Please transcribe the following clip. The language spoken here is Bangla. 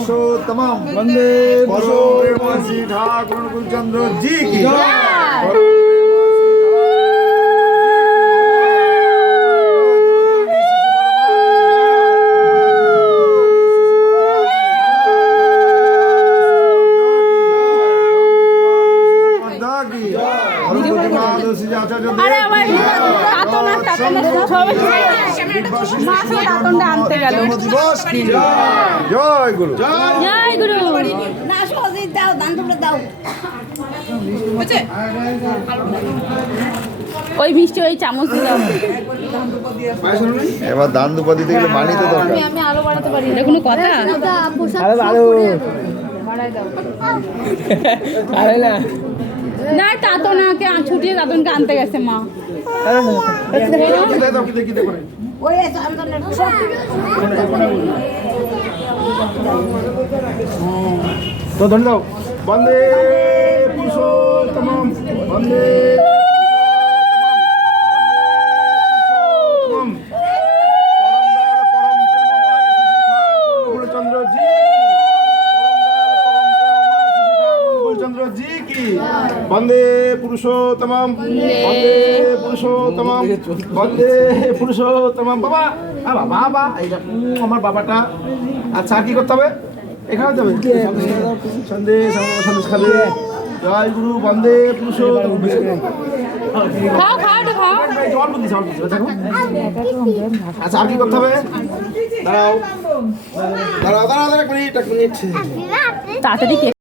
पुरुषोत्तम वंदे परम ठाकुर गुरुचंद्र जी की জয় গুরু জয় গুরু। ওই মিষ্টি ওই চামচ দিলাম। এবার দান দুপা দিতে গেলে মানি তো দরকার। আমি আলো বাড়াতে পারি না, কোনো কথা? আরে না না তা তো না, কে ছুটিয়ে দাদনকে আনতে গেছে মা। তো ধরে দাও বন্দে পুরুষোত্তম বন্দে वंदे पुरुषोत्तम वंदे पुरुषोत्तम वंदे पुरुषोत्तम बाबा बाबा बाबा আমার বাবাটা আচ্ছা কি করতে হবে এখানে যাবে সন্দেশ সন্দেশ খাবে জয় গুরু বন্দে পুরুষোত্তম খাও খাও তো খাও। জল বুদ্ধি দেখো আচ্ছা আর কি করতে হবে দাঁড়াও দাঁড়াও দাঁড়াও এক মিনিট তাড়াতাড়ি